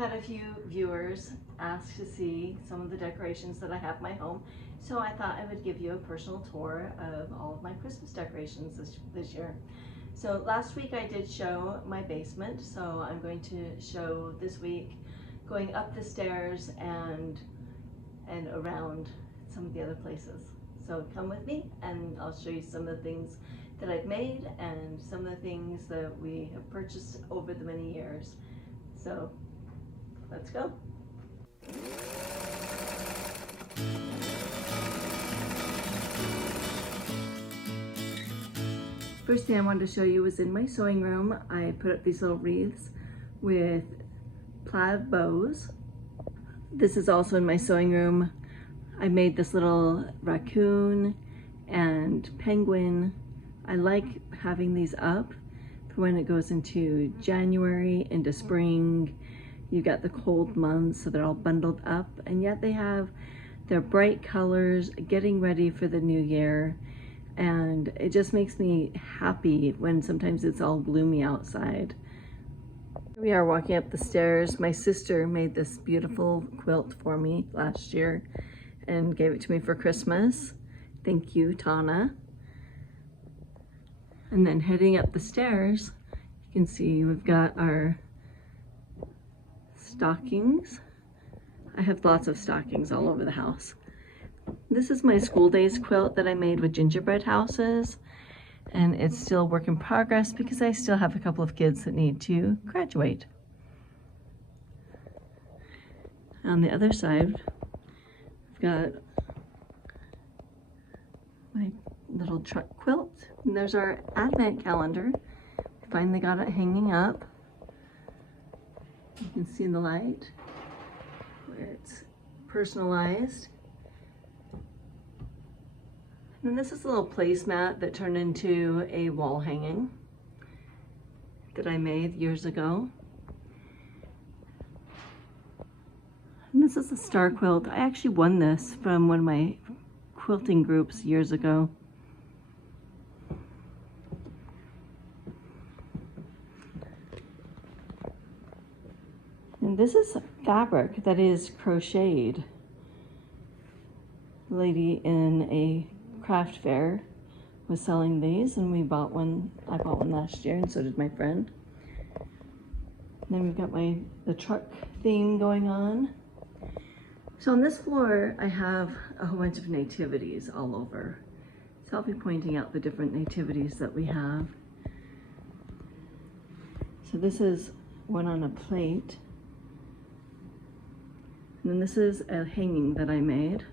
had a few viewers ask to see some of the decorations that I have in my home, so I thought I would give you a personal tour of all of my Christmas decorations this year. So last week I did show my basement, so I'm going to show this week going up the stairs and around some of the other places. So come with me and I'll show you some of the things that I've made and some of the things that we have purchased over the many years. So let's go. First thing I wanted to show you was in my sewing room. I put up these little wreaths with plaid bows. This is also in my sewing room. I made this little raccoon and penguin. I like having these up for when it goes into January, into spring. You got the cold months, so they're all bundled up, and yet they have their bright colors, getting ready for the new year. And it just makes me happy when sometimes it's all gloomy outside. Here we are walking up the stairs. My sister made this beautiful quilt for me last year and gave it to me for Christmas. Thank you, Tana. And then heading up the stairs, you can see we've got our stockings. I have lots of stockings all over the house. This is my school days quilt that I made with gingerbread houses, and it's still a work in progress because I still have a couple of kids that need to graduate. On the other side, I've got my little truck quilt, and there's our advent calendar. Finally got it hanging up. You can see in the light where it's personalized. And this is a little placemat that turned into a wall hanging that I made years ago. And this is a star quilt. I actually won this from one of my quilting groups years ago. And this is fabric that is crocheted. A lady in a craft fair was selling these, and we bought one. I bought one last year, and so did my friend. And then we've got the truck theme going on. So on this floor, I have a whole bunch of nativities all over. So I'll be pointing out the different nativities that we have. So this is one on a plate. And then this is a hanging that I made.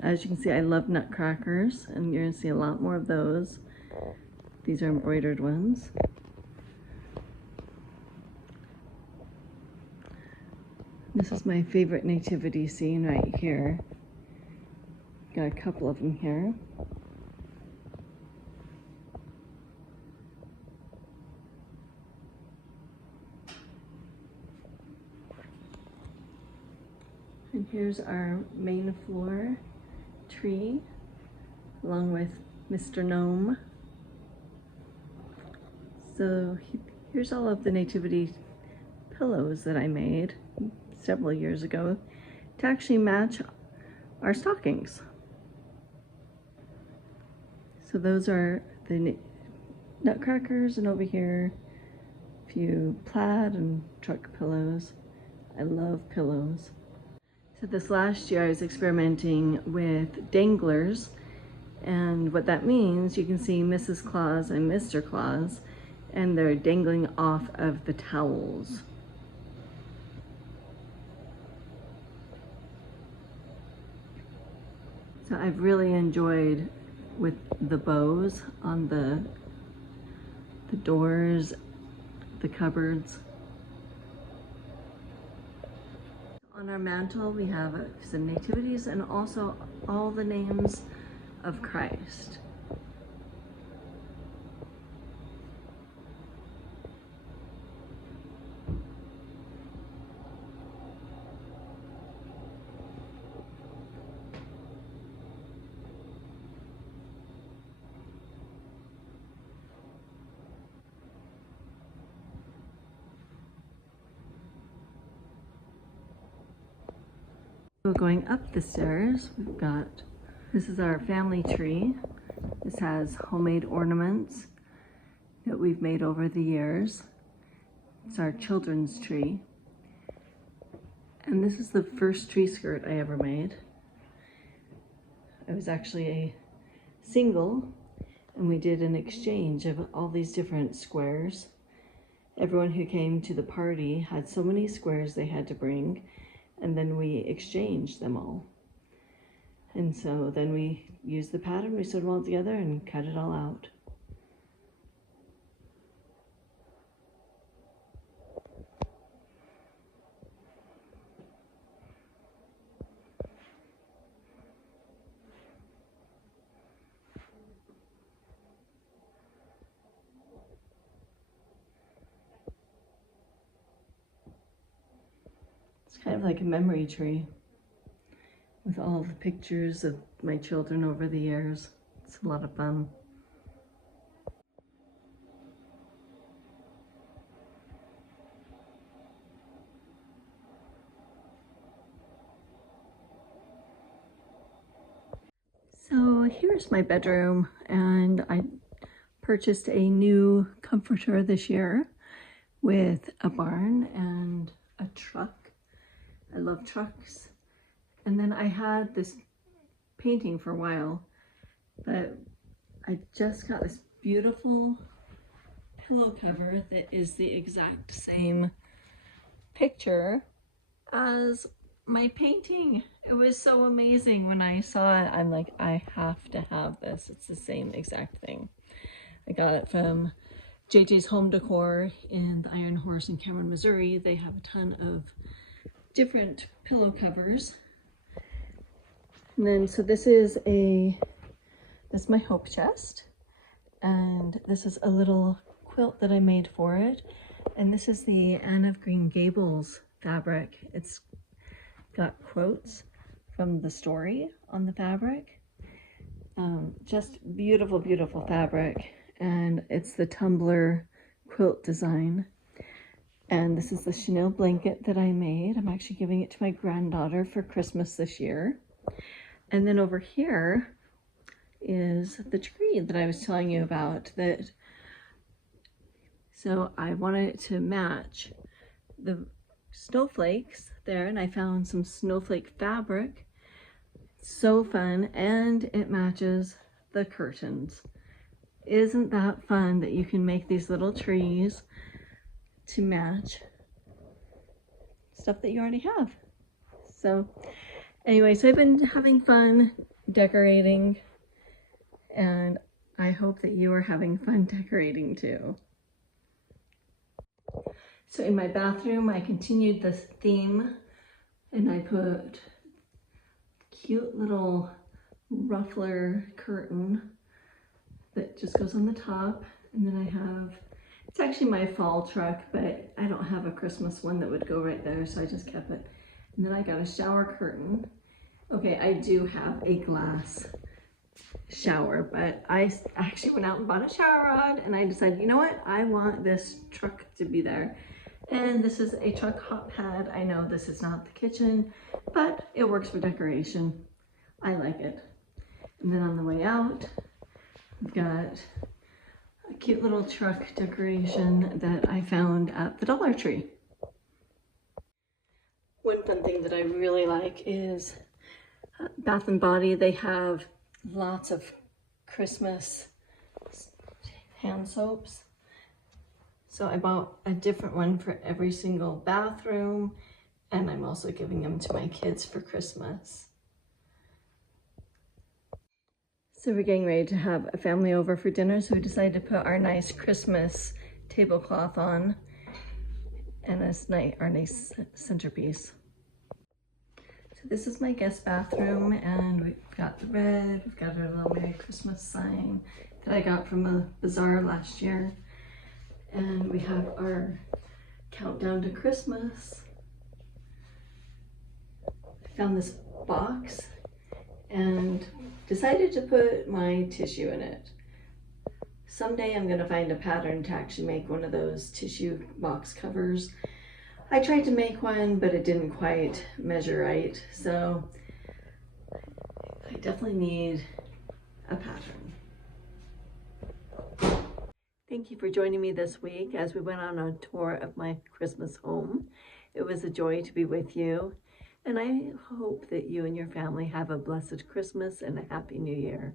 As you can see, I love nutcrackers, and you're going to see a lot more of those. These are embroidered ones. This is my favorite nativity scene right here. Got a couple of them here. And here's our main floor tree, along with Mr. Gnome. So here's all of the nativity pillows that I made several years ago to actually match our stockings. So those are the nutcrackers, and over here a few plaid and truck pillows. I love pillows. So this last year I was experimenting with danglers, and what that means, you can see Mrs. Claus and Mr. Claus, and they're dangling off of the towels. So I've really enjoyed with the bows on the doors, the cupboards. On our mantle we have some nativities and also all the names of Christ. So going up the stairs, this is our family tree. This has homemade ornaments that we've made over the years. It's our children's tree. And this is the first tree skirt I ever made. I was actually a single, and we did an exchange of all these different squares. Everyone who came to the party had so many squares they had to bring, and then we exchanged them all. And so then we used the pattern, we sewed them all together and cut it all out. It's kind of like a memory tree with all the pictures of my children over the years. It's a lot of fun. So here's my bedroom, and I purchased a new comforter this year with a barn and a truck. I love trucks. And then I had this painting for a while, but I just got this beautiful pillow cover that is the exact same picture as my painting. It was so amazing when I saw it. I'm like, I have to have this. It's the same exact thing. I got it from JJ's Home Decor in the Iron Horse in Cameron, Missouri. They have a ton of different pillow covers. And then, so this is my hope chest, and this is a little quilt that I made for it. And this is the Anne of Green Gables fabric. It's got quotes from the story on the fabric. Just beautiful, beautiful fabric. And it's the tumbler quilt design. And this is the chenille blanket that I made. I'm actually giving it to my granddaughter for Christmas this year. And then over here is the tree that I was telling you about. So I wanted it to match the snowflakes there, and I found some snowflake fabric. So fun, and it matches the curtains. Isn't that fun that you can make these little trees to match stuff that you already have? So anyway, so I've been having fun decorating, and I hope that you are having fun decorating too. So in my bathroom, I continued this theme, and I put cute little ruffler curtain that just goes on the top. And then I have, it's actually my fall truck, but I don't have a Christmas one that would go right there, so I just kept it. And then I got a shower curtain. Okay, I do have a glass shower, but I actually went out and bought a shower rod, and I decided, you know what, I want this truck to be there. And this is a truck hot pad. I know this is not the kitchen, but it works for decoration. I like it. And then on the way out, I've got a cute little truck decoration that I found at the Dollar Tree. One fun thing that I really like is Bath & Body. They have lots of Christmas hand soaps. So I bought a different one for every single bathroom, and I'm also giving them to my kids for Christmas. So we're getting ready to have a family over for dinner, so we decided to put our nice Christmas tablecloth on and our nice centerpiece. So this is my guest bathroom, and we've got the red, we've got our little Merry Christmas sign that I got from a bazaar last year. And we have our countdown to Christmas. I found this box and decided to put my tissue in it. Someday I'm going to find a pattern to actually make one of those tissue box covers. I tried to make one, but it didn't quite measure right. So I definitely need a pattern. Thank you for joining me this week as we went on a tour of my Christmas home. It was a joy to be with you, and I hope that you and your family have a blessed Christmas and a happy New Year.